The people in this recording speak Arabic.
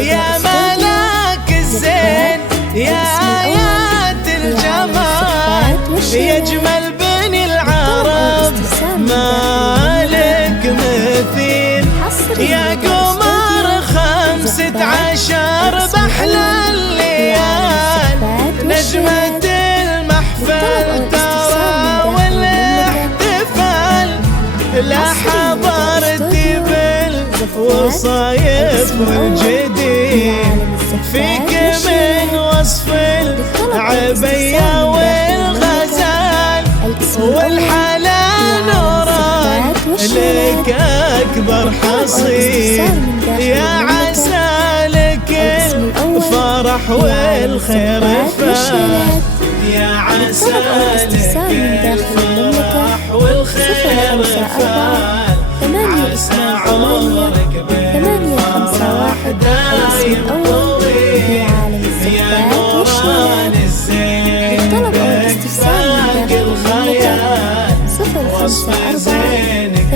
يا ملاك الزين يا آيات الجمال يجمل بني العرب مالك مثيل يا قمر 15 بأحلى الليال نجمة المحفل ترى والاحتفال لا حضرتي بالوصايف الجديد فيك من وصف العبية والغزال والحلال نوران لك أكبر حصيل يا عسى لك الفرح والخير فات يا عسى لك الفرح والخير فات عسى عمرك بالفرح دايم طويل يا نوران الزين لك باقي الخيال وصف زينك